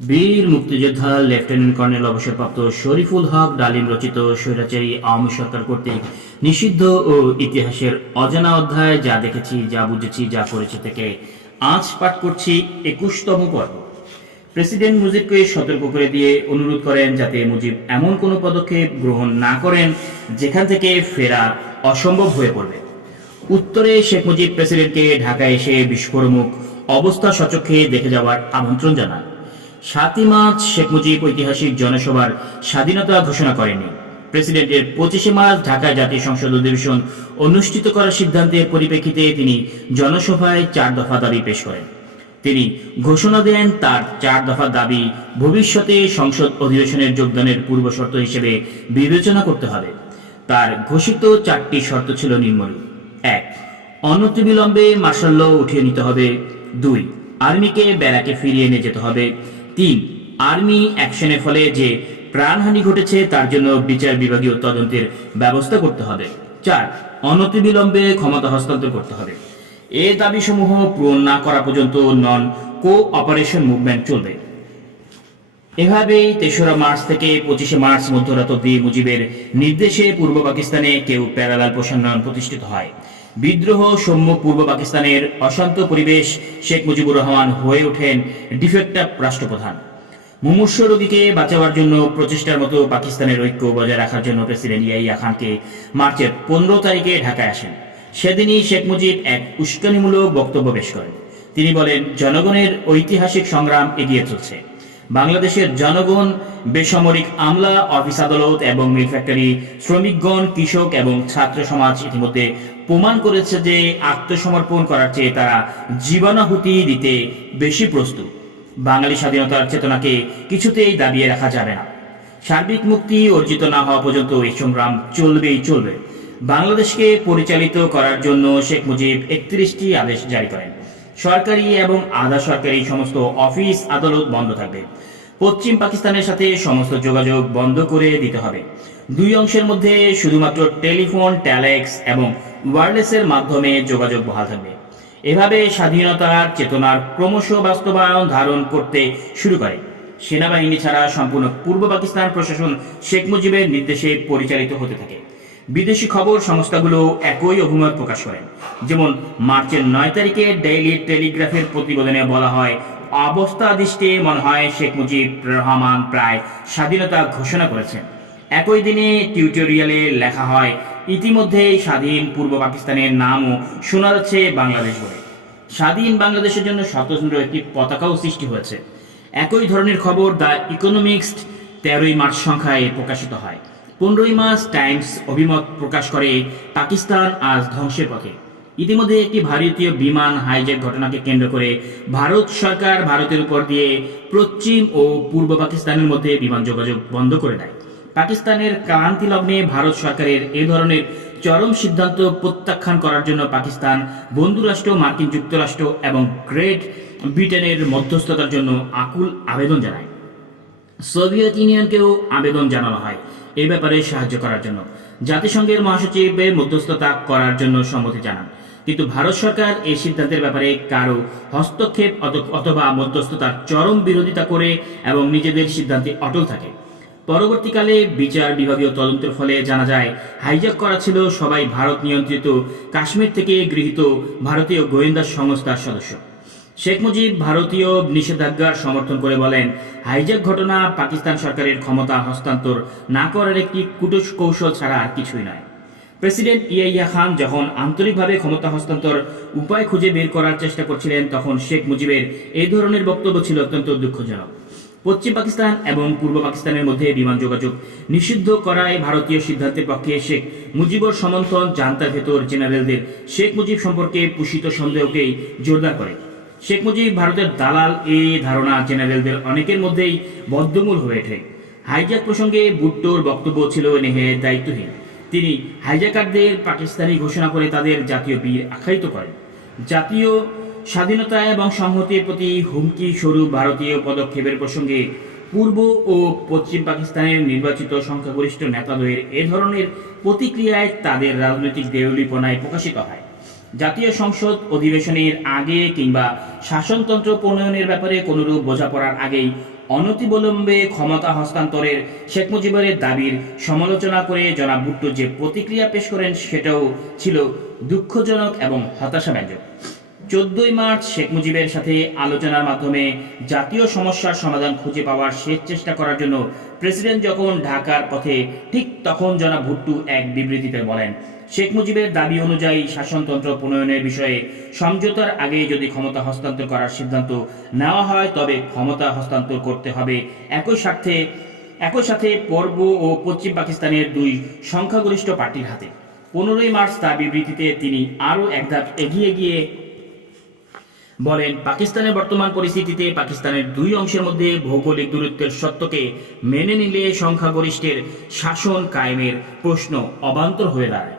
বীর মুক্তিযোদ্ধা lieutenant colonel অবসরপ্রাপ্ত শরীফুল হক ডালিম রচিত স্বৈরাচারী আওয়ামী সরকার কর্তৃক নিষিদ্ধ ও ইতিহাসের অজানা অধ্যায় যা দেখেছি, যা বুঝেছি, যা করেছি থেকে আজ পাঠ করছি একুশতম পর্ব। প্রেসিডেন্ট মুজিবকে সতর্ক করে দিয়ে অনুরোধ করেন যাতে মুজিব এমন কোনো পদক্ষেপ গ্রহণ না করেন যেখান থেকে ফেরা অসম্ভব হয়ে পড়বে। উত্তরে শেখ মুজিব প্রেসিডেন্টকে ঢাকায় এসে বিস্ফোরমুখ অবস্থা সচক্ষে দেখে যাওয়ার আমন্ত্রণ জানান। সাতই মার্চ শেখ মুজিব ঐতিহাসিক জনসভার স্বাধীনতা ঘোষণা করেনি। প্রেসিডেন্টের পঁচিশে মার্চ ঢাকা জাতীয় সংসদ অধিবেশন অনুষ্ঠিত করার সিদ্ধান্তের পরিপ্রেক্ষিতে তিনি জনসভায় চার দফা দাবি পেশ করেন। তিনি ঘোষণা দেন, তার চার দফা দাবি ভবিষ্যতে সংসদ অধিবেশনের যোগদানের পূর্ব শর্ত হিসেবে বিবেচনা করতে হবে। তার ঘোষিত চারটি শর্ত ছিল নিম্নরূপ। এক, অনতিবিলম্বে মার্শাল উঠিয়ে নিতে হবে। দুই, আর্মিকে ব্যারাকে ফিরিয়ে নিয়ে যেতে হবে। তিন। আর্মি অ্যাকশনের ফলে যে প্রাণহানি ঘটেছে, তার জন্য বিচার বিভাগীয় তদন্তের ব্যবস্থা করতে হবে। চার, অনতিবিলম্বে ক্ষমতা হস্তান্তর করতে হবে। এ দাবিসমূহ পূরণ না করা পর্যন্ত নন কো অপারেশন মুভমেন্ট চলবে। এভাবেই তেসরা মার্চ থেকে পঁচিশে মার্চ মধ্যরাত অব্দি মুজিবের নির্দেশে পূর্ব পাকিস্তানে কেউ প্যারালাল প্রসারণ প্রতিষ্ঠিত হয়। বিদ্রোহ সৌম্য পূর্ব পাকিস্তানের অশান্ত পরিবেশ শেখ মুজিবুর রহমান হয়ে ওঠেন ডিফেক্টার রাষ্ট্রপ্রধান। মুমূর্ষ রোগীকে বাঁচাবার জন্য প্রচেষ্টার মতো পাকিস্তানের ঐক্য বজায় রাখার জন্য প্রেসিডেন্ট ইয়াইয়া খানকে মার্চের পনেরো তারিখে ঢাকায় আসেন। সেদিনই শেখ মুজিব এক উস্কানিমূলক বক্তব্য পেশ করেন। তিনি বলেন, জনগণের ঐতিহাসিক সংগ্রাম এগিয়ে চলছে। বাংলাদেশের জনগণ, বেসামরিক আমলা, অফিস আদালত এবং মিল ফ্যাক্টরি, শ্রমিকগণ, কৃষক এবং ছাত্র সমাজ ইতিমধ্যে প্রমাণ করেছে যে আত্মসমর্পণ করার চেয়ে তারা জীবনাহুতি দিতে বেশি প্রস্তুত। বাঙালি স্বাধীনতার চেতনাকে কিছুতেই দাবিয়ে রাখা যাবে না। সার্বিক মুক্তি অর্জিত না হওয়া পর্যন্ত এই সংগ্রাম চলবেই চলবে। বাংলাদেশকে পরিচালিত করার জন্য শেখ মুজিব একত্রিশটি আদেশ জারি করেন। সরকারি এবং আধা সরকারি সমস্ত অফিস আদালত বন্ধ থাকবে। পশ্চিম পাকিস্তানের সাথে সমস্ত যোগাযোগ বন্ধ করে দিতে হবে। দুই অংশের মধ্যে শুধুমাত্র টেলিফোন, ট্যালেক্স এবং ওয়্যারলেসের মাধ্যমে যোগাযোগ বহাল থাকবে। এভাবে স্বাধীনতার চেতনার ক্রমশ বাস্তবায়ন ধারণ করতে শুরু করে। সেনাবাহিনী ছাড়া সম্পূর্ণ পূর্ব পাকিস্তান প্রশাসন শেখ মুজিবের নির্দেশে পরিচালিত হতে থাকে। বিদেশি খবর সংস্থাগুলো একই অভিমত প্রকাশ করেন। যেমন, মার্চের নয় তারিখে ডেইলি টেলিগ্রাফের প্রতিবেদনে বলা হয়, অবস্থা দৃষ্টে মনে হয় শেখ মুজিব রহমান প্রায় স্বাধীনতা ঘোষণা করেছেন। একই দিনে টিউটোরিয়ালে লেখা হয় ইতিমধ্যে স্বাধীন পূর্ব পাকিস্তানের নামও শোনা যাচ্ছে বাংলাদেশ বলে। স্বাধীন বাংলাদেশের জন্য স্বতন্ত্র একটি পতাকাও সৃষ্টি হয়েছে। একই ধরনের খবর দ্য ইকোনমিক্স তেরোই মার্চ সংখ্যায় প্রকাশিত হয়। পনেরোই মার্চ টাইমস অভিমত প্রকাশ করে পাকিস্তান আজ ধ্বংসের পথে। ইতিমধ্যে একটি ভারতীয় বিমান হাইজ্যাক ঘটনাকে কেন্দ্র করে ভারত সরকার ভারতের উপর দিয়ে পশ্চিম ও পূর্ব পাকিস্তানের মধ্যে বিমান যোগাযোগ বন্ধ করে দেয়। পাকিস্তানের ক্রান্তি লগ্নে ভারত সরকারের এ ধরনের চরম সিদ্ধান্ত প্রত্যাখ্যান করার জন্য পাকিস্তান বন্ধুরাষ্ট্র, মার্কিন যুক্তরাষ্ট্র এবং গ্রেট ব্রিটেনের মধ্যস্থতার জন্য আকুল আবেদন জানায়। সোভিয়েত ইউনিয়নকেও আবেদন জানানো হয়। এই ব্যাপারে সাহায্য করার জন্য। জাতিসংঘের মহাসচিবের মধ্যস্থতা করার জন্য সম্মতি জানান। কিন্তু ভারত সরকার এই সিদ্ধান্তের ব্যাপারে কারও হস্তক্ষেপ অথবা মধ্যস্থতার চরম বিরোধিতা করে এবং নিজেদের সিদ্ধান্তে অটল থাকে। পরবর্তীকালে বিচার বিভাগীয় তদন্তের ফলে জানা যায়, হাইজ্যাক করা ছিল সবাই ভারত নিয়ন্ত্রিত কাশ্মীর থেকে গৃহীত ভারতীয় গোয়েন্দা সংস্থার সদস্য। শেখ মুজিব ভারতীয় নিষেধাজ্ঞার সমর্থন করে বলেন, হাইজ্যাক ঘটনা পাকিস্তান সরকারের ক্ষমতা হস্তান্তর না করার একটি কুটস কৌশল ছাড়া আর কিছুই নয়। প্রেসিডেন্ট ইয়াইয়া খান যখন আন্তরিকভাবে ক্ষমতা হস্তান্তর উপায় খুঁজে বের করার চেষ্টা করছিলেন, তখন শেখ মুজিবের এই ধরনের বক্তব্য ছিল অত্যন্ত দুঃখজনক। পশ্চিম পাকিস্তান এবং পূর্ব পাকিস্তানের মধ্যে বিমান যোগাযোগ নিষিদ্ধ করায় ভারতীয় সিদ্ধান্তের পক্ষে শেখ মুজিবর সমর্থন জান্তার ভেতর জেনারেলদের শেখ মুজিব সম্পর্কে পুষিত সন্দেহকেই জোরদার করে। শেখ মুজিব ভারতের দালাল, এই ধারণা জেনারেলদের অনেকের মধ্যেই বদ্ধমূল হয়ে ওঠে। হাইজ্যাক প্রসঙ্গে ভুট্টোর বক্তব্য ছিল নেহে দায়িত্বহীন। তিনি হাইজ্যাকারদের পাকিস্তানি ঘোষণা করে তাদের জাতীয় বীর আখ্যায়িত করেন। জাতীয় স্বাধীনতা এবং সংহতির প্রতি হুমকি স্বরূপ ভারতীয় পদক্ষেপের প্রসঙ্গে পূর্ব ও পশ্চিম পাকিস্তানের নির্বাচিত সংখ্যাগরিষ্ঠ নেতাদের এ ধরনের প্রতিক্রিয়ায় তাদের রাজনৈতিক দেউলিপনায় প্রকাশিত হয়। জাতীয় সংসদ অধিবেশনের আগে কিংবা শাসনতন্ত্র প্রণয়নের ব্যাপারে কোনরূপ বোঝাপড়ার আগেই অনতিবিলম্বে ক্ষমতা হস্তান্তরের শেখ মুজিবের দাবির সমালোচনা করে জনাব ভুট্টো যে প্রতিক্রিয়া পেশ করেন সেটাও ছিল দুঃখজনক এবং হতাশাব্যঞ্জক। চোদ্দই মার্চ শেখ মুজিবের সাথে আলোচনার মাধ্যমে জাতীয় সমস্যার সমাধান খুঁজে পাওয়ার শেষ চেষ্টা করার জন্য প্রেসিডেন্ট যখন ঢাকার পথে ঠিক তখন জনাব ভুট্টু এক বিবৃতিতে বলেন শেখ মুজিবের দাবি অনুযায়ী শাসনতন্ত্র প্রণয়নের বিষয়ে সমঝোতার আগে যদি ক্ষমতা হস্তান্তর করার সিদ্ধান্ত নেওয়া হয়, তবে ক্ষমতা হস্তান্তর করতে হবে। একই স্বার্থে, একই সাথে পূর্ব ও পশ্চিম পাকিস্তানের দুই সংখ্যাগরিষ্ঠ পার্টির হাতে। পনেরোই মার্চ তার বিবৃতিতে তিনি আরও এক ধাপ এগিয়ে গিয়ে বলেন, পাকিস্তানের বর্তমান পরিস্থিতিতে পাকিস্তানের দুই অংশের মধ্যে ভৌগোলিক দূরত্বের সত্যকে মেনে নিলে সংখ্যাগরিষ্ঠের শাসন কায়েমের প্রশ্ন অবান্তর হয়ে দাঁড়ায়।